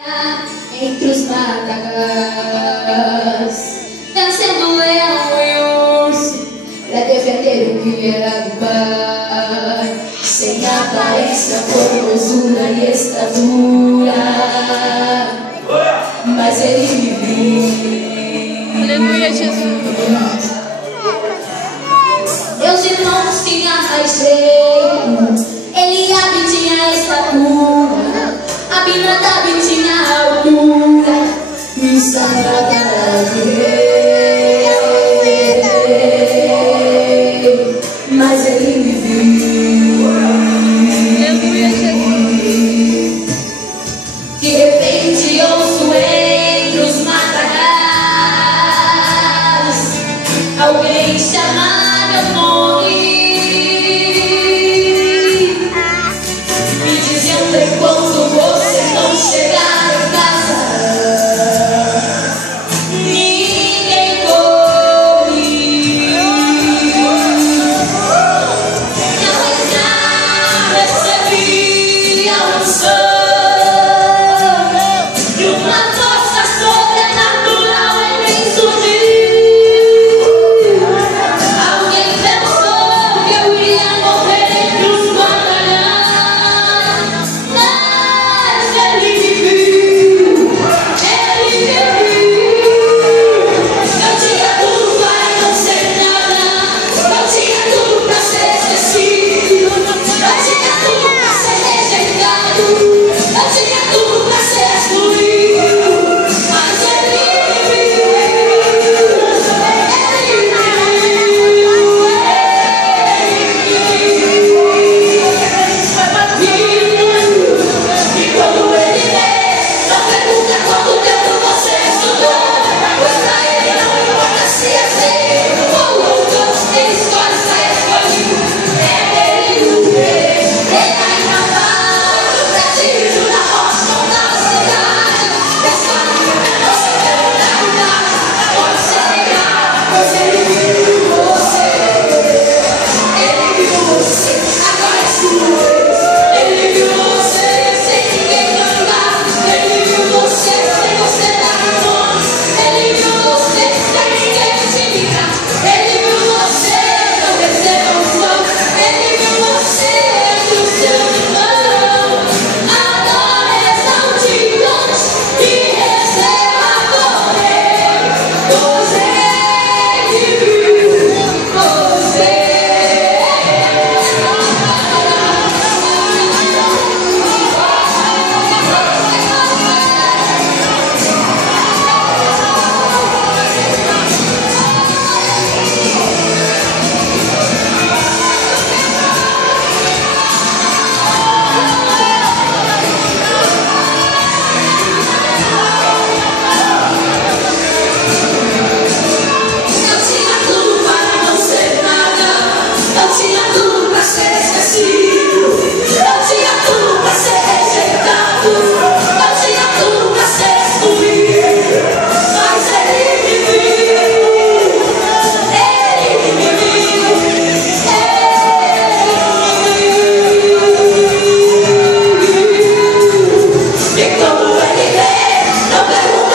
Entre os matacãs, vencendo o leão e o urso, pra defender o que era do pai, sem aparência, formosura e estatura, mas ele me viu. Aleluia, Jesus. Meus irmãos tinham raizeiro, Eliabe tinha estatura, Abinadab tinha altura, Missandra de rei, mas ele me viu. Aleluia, Jesus. De repente ouço entre os matacais alguém chamar meu nome, me dizendo enquanto você não chegar em casa, ninguém come. Minha mãe já recebia um som e uma força sobrenatural em mim surgiu. Alguém pensou que eu ia morrer entre os batalhões, mas ele me viu, ele me viu. Eu tinha tudo para não ser nada, eu tinha tudo para ser esquecido, eu tinha tudo para ser rejeitado, eu tinha tudo para ser excluído, mas ele me viu, e quando ele vê, não pergunta quanto tempo você estudou, pois pra ele não importa se é feio ou louco, ele escolhe pra escolhido. Ele o vê, ele ainda vai do prestígio da rocha ou da cidade, escolhe não se perguntar, pode ser legal, pois ele viu você, agora é sua vez. Ele viu você sem ninguém mandar, ele viu você sem você dar nome, ele viu você sem ninguém te ligar, ele viu você não receber um som, ele viu você entre os seus irmãos. Adore, exalte, cante e receba poder, pois ele viu você. Eu tinha tudo para não ser nada, eu tinha tudo para ser esquecido, eu tinha tudo para ser rejeitado, eu tinha tudo para ser excluído, mas ele me viu, ele me viu, e quando ele vê, não pergunta